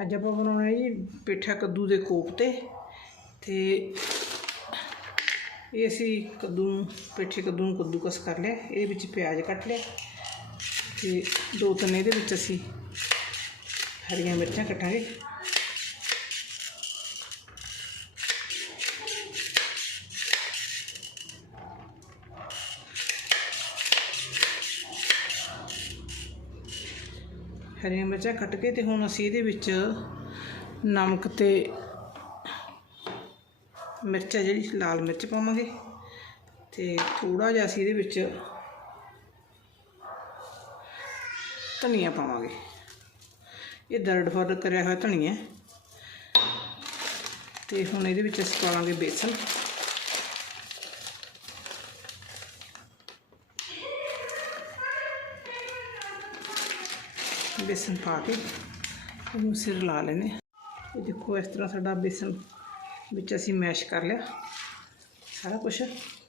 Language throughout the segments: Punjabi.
ਅੱਜ ਆਪਾਂ ਬਣਾਉਣਾ ਜੀ ਪੇਠਾ ਕੱਦੂ ਦੇ ਕੋਫਤੇ ਤੇ ਇਹ ਅਸੀਂ ਕੱਦੂ ਨੂੰ, ਪੇਠੇ ਕੱਦੂ ਨੂੰ ਕੱਦੂਕਸ ਕਰ ਲਿਆ ਇਹਦੇ ਵਿੱਚ ਪਿਆਜ਼ ਕੱਟ ਲਿਆ ਤੇ ਦੋ ਤਿੰਨ ਇਹਦੇ ਵਿੱਚ ਅਸੀਂ ਹਰੀਆਂ ਮਿਰਚਾਂ ਕੱਟਾਂਗੇ। ਹਰੀਆਂ ਮਿਰਚਾਂ ਕੱਟ ਕੇ ਤੇ ਹੁਣ ਅਸੀਂ ਇਹਦੇ ਵਿੱਚ ਨਮਕ ਤੇ ਮਿਰਚਾਂ ਜਿਹੜੀ ਲਾਲ ਮਿਰਚ ਪਾਵਾਂਗੇ ਤੇ ਥੋੜਾ ਜਿਹਾ ਅਸੀਂ ਇਹਦੇ ਵਿੱਚ ਧਨੀਆ ਪਾਵਾਂਗੇ ਇਹ ਦਰੜ ਫਰੜ ਕਰਿਆ ਹੋਇਆ ਧਨੀਆ ਹੈ। ਤੇ ਹੁਣ ਇਹਦੇ ਵਿੱਚ ਅਸੀਂ ਪਾਵਾਂਗੇ ਬੇਸਨ ਬੇਸਨ ਪਾ ਕੇ ਉਹਨੂੰ ਸਿਰ ਲਾ ਲੈਨੇ ਇਹ ਦੇਖੋ, ਇਸ ਤਰ੍ਹਾਂ ਸਾਡਾ ਬੇਸਨ ਵਿੱਚ ਅਸੀਂ ਮੈਸ਼ ਕਰ ਲਿਆ। ਸਾਰਾ ਕੁਝ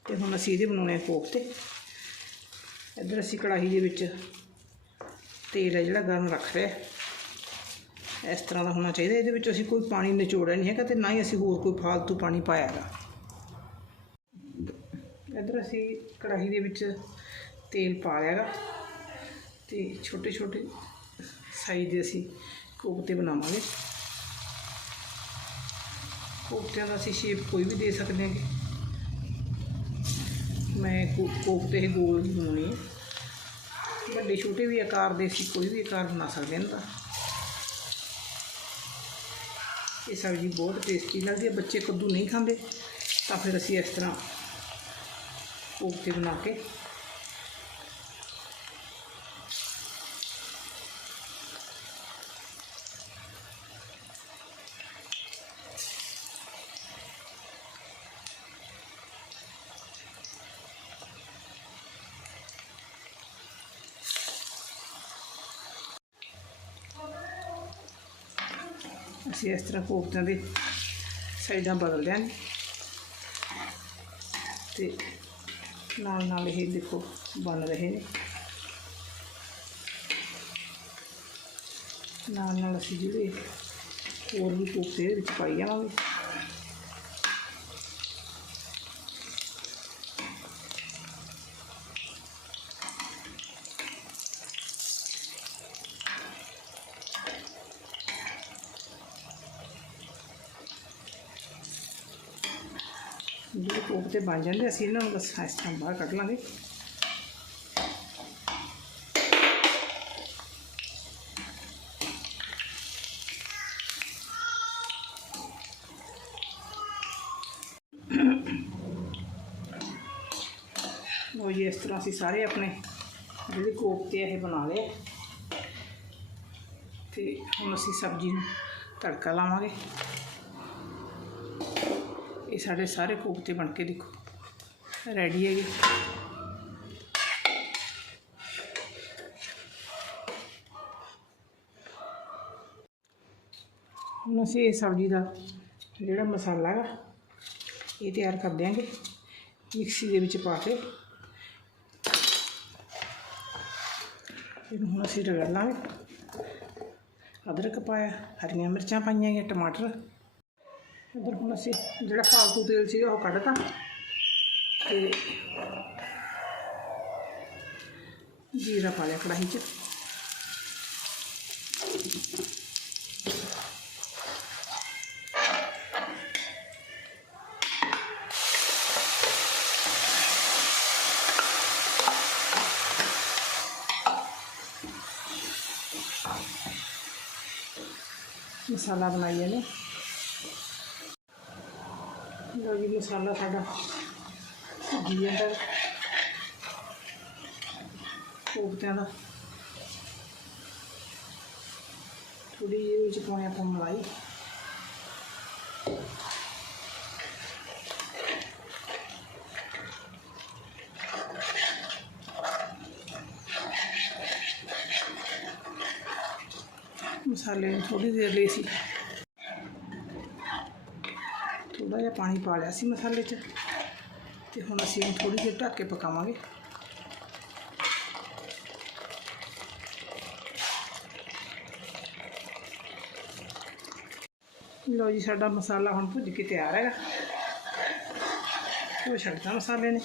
ਤੇ ਹੁਣ ਅਸੀਂ ਇਹਦੇ ਬਣਾਉਣੇ ਆ ਕੋਫਤੇ। ਇੱਧਰ ਅਸੀਂ ਕੜਾਹੀ ਦੇ ਵਿੱਚ ਤੇਲ ਹੈ ਜਿਹੜਾ, ਗਰਮ ਰੱਖ ਰਿਹਾ ਇਸ ਤਰ੍ਹਾਂ ਦਾ ਹੋਣਾ ਚਾਹੀਦਾ। ਇਹਦੇ ਵਿੱਚ ਅਸੀਂ ਕੋਈ ਪਾਣੀ ਨਿਚੋੜਿਆ ਨਹੀਂ ਹੈਗਾ ਤੇ ਨਾ ਹੀ ਅਸੀਂ ਹੋਰ ਕੋਈ ਫालतू ਪਾਣੀ ਪਾਇਆ ਹੈਗਾ। ਇੱਧਰ ਅਸੀਂ ਕੜਾਹੀ ਦੇ ਵਿੱਚ ਤੇਲ ਪਾ ਲਿਆ ਹੈਗਾ। ਤੇ ਛੋਟੇ ਛੋਟੇ ਸਾਈਜ਼ ਦੇ ਅਸੀਂ ਕੋਫਤੇ ਬਣਾਵਾਂਗੇ। ਕੋਫਤਿਆਂ ਦਾ ਅਸੀਂ ਸ਼ੇਪ ਕੋਈ ਵੀ ਦੇ ਸਕਦੇ ਹਾਂ। ਮੈਂ ਕੋ- ਕੋਫਤੇ ਇਹ ਗੋਲ ਹੀ ਬਣਾਉਣੇ ਹੈ ਵੱਡੇ ਛੋਟੇ ਵੀ ਆਕਾਰ ਦੇ ਅਸੀਂ ਕੋਈ ਵੀ ਆਕਾਰ ਬਣਾ ਸਕਦੇ ਹਾਂ ਦਾ ਇਹ ਸਬਜ਼ੀ ਬਹੁਤ ਟੇਸਟੀ ਲੱਗਦੀ ਹੈ ਬੱਚੇ ਕੱਦੂ ਨਹੀਂ ਖਾਂਦੇ, ਤਾਂ ਫਿਰ ਅਸੀਂ ਇਸ ਤਰ੍ਹਾਂ ਕੋਫਤੇ ਬਣਾ ਕੇ ਅਸੀਂ ਇਸ ਤਰ੍ਹਾਂ ਕੋਫਤਿਆਂ ਦੇ ਸਾਈਡਾਂ ਬਦਲ ਦਿਆਂਗੇ ਤੇ ਨਾਲ ਨਾਲ ਇਹ ਦੇਖੋ ਬਣ ਰਹੇ ਨੇ। ਨਾਲ ਨਾਲ ਅਸੀਂ ਜਿਹੜੇ ਹੋਰ ਵੀ ਕੋਫਤੇ ਵਿੱਚ ਪਾਈ ਜਾਵਾਂਗੇ। ਜਿਹੜੇ ਕੋਫਤੇ ਬਣ ਜਾਂਦੇ, ਅਸੀਂ ਇਹਨਾਂ ਨੂੰ ਬਸ ਇਸ ਤਰ੍ਹਾਂ ਬਾਹਰ ਕੱਢ ਲਾਂਗੇ। ਲਓ ਜੀ, ਇਸ ਤਰ੍ਹਾਂ ਅਸੀਂ ਸਾਰੇ ਆਪਣੇ ਜਿਹੜੇ ਕੋਫਤੇ ਆ, ਇਹ ਬਣਾ ਲਏ ਤੇ ਹੁਣ ਅਸੀਂ ਸਬਜ਼ੀ ਨੂੰ ਤੜਕਾ ਲਾਵਾਂਗੇ। ਇਹ ਸਾਡੇ ਸਾਰੇ ਕੋਫਤੇ ਬਣ ਕੇ ਦੇਖੋ। ਰੈਡੀ ਹੈਗੇ। ਹੁਣ ਅਸੀਂ ਇਹ ਸਬਜ਼ੀ ਦਾ ਜਿਹੜਾ ਮਸਾਲਾ ਹੈਗਾ, ਇਹ ਤਿਆਰ ਕਰ ਦਿਆਂਗੇ। ਮਿਕਸੀ ਦੇ ਵਿੱਚ ਪਾ ਕੇ। ਇਹਨੂੰ ਹੁਣ ਅਸੀਂ ਰਗੜ ਲਾਂਗੇ। ਅਦਰਕ ਪਾਇਆ, ਹਰੀਆਂ ਮਿਰਚਾਂ ਪਾਈਆਂ ਗਈਆਂ, ਟਮਾਟਰ। ਇੱਧਰ ਹੁਣ ਅਸੀਂ ਜਿਹੜਾ ਫਾਲਤੂ ਤੇਲ ਸੀਗਾ ਉਹ ਕੱਢਤਾ ਤੇ ਜੀਰਾ ਪਾ ਲਿਆ ਕੜਾਹੀ 'ਚ। ਮਸਾਲਾ ਬਣਾਈਏ ਨੇ ਲਓ ਜੀ ਮਸਾਲਾ ਸਾਡਾ ਜੀ ਜਾਂਦਾ। ਕੋਫਤਿਆਂ ਦਾ। ਥੋੜੀ ਜਿਹੀ ਵਿੱਚ ਪਾਉਣੀ ਆਪਾਂ ਮਲਾਈ। ਮਸਾਲੇ ਨੂੰ ਥੋੜੀ ਦੇਰ ਲਈ ਸੀ ਥੋੜਾ ਜਿਹਾ ਪਾਣੀ ਪਾ ਲਿਆ ਸੀ ਮਸਾਲੇ 'ਚ ਤੇ ਹੁਣ ਅਸੀਂ ਇਹਨੂੰ ਥੋੜੀ ਦੇਰ ਢੱਕ ਕੇ ਪਕਾਵਾਂਗੇ। ਲਓ ਜੀ, ਸਾਡਾ ਮਸਾਲਾ ਹੁਣ ਭੁੱਜ ਕੇ ਤਿਆਰ ਹੈਗਾ। ਉਹ ਛੱਡਦਾ ਮਸਾਲੇ ਨੇ।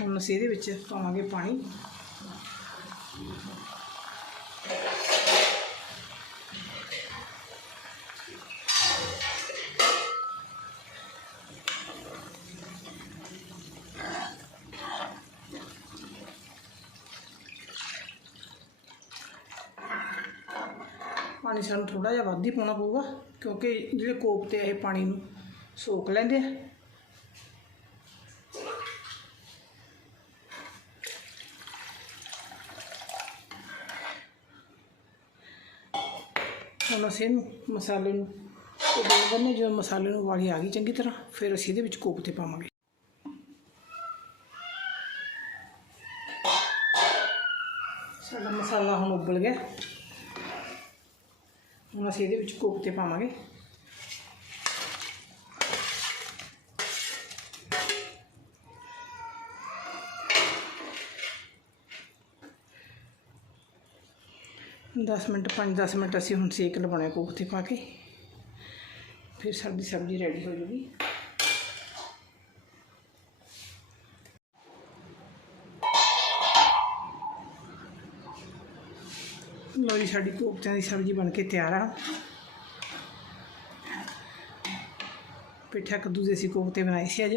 ਹੁਣ ਅਸੀਂ ਇਹਦੇ ਵਿੱਚ ਪਾਵਾਂਗੇ ਪਾਣੀ। ਪਾਣੀ ਸਾਨੂੰ ਥੋੜਾ ਜਿਹਾ ਵੱਧ ਹੀ ਪਾਉਣਾ ਪਊਗਾ, ਕਿਉਂਕਿ ਜਿਹੜੇ ਕੋਫਤੇ ਆ ਇਹ ਪਾਣੀ ਨੂੰ ਸੋਖ ਲੈਂਦੇ ਆ। ਹੁਣ ਅਸੀਂ ਇਹਨੂੰ ਮਸਾਲੇ ਨੂੰ ਉਬਾਲ ਦਿੰਦੇ ਬੰਨੇ ਜਦੋਂ ਮਸਾਲੇ ਨੂੰ ਵਾਲੀ ਆ ਗਈ ਚੰਗੀ ਤਰ੍ਹਾਂ, ਫਿਰ ਅਸੀਂ ਇਹਦੇ ਵਿੱਚ ਕੋਫਤੇ ਪਾਵਾਂਗੇ। ਸਾਡਾ ਮਸਾਲਾ ਹੁਣ ਉਬਲ ਗਿਆ। ਹੁਣ ਅਸੀਂ ਇਹਦੇ ਵਿੱਚ ਕੋਫਤੇ ਪਾਵਾਂਗੇ। ਦਸ ਮਿੰਟ 5-10 ਮਿੰਟ ਅਸੀਂ ਹੁਣ ਸੇਕ ਲਵਾਉਣੇ ਕੋਫਤੇ ਪਾ ਕੇ। ਫਿਰ ਸਾਡੀ ਸਬਜ਼ੀ ਰੈਡੀ ਹੋ ਜੂਗੀ। ਲਓ ਜੀ, ਸਾਡੀ ਕੋਫਤਿਆਂ ਦੀ ਸਬਜ਼ੀ ਬਣ ਕੇ ਤਿਆਰ ਆ। ਪਿੱਠਾ ਕੱਦੂ ਦੇ ਅਸੀਂ ਕੋਫਤੇ ਬਣਾਏ ਸੀ ਅੱਜ।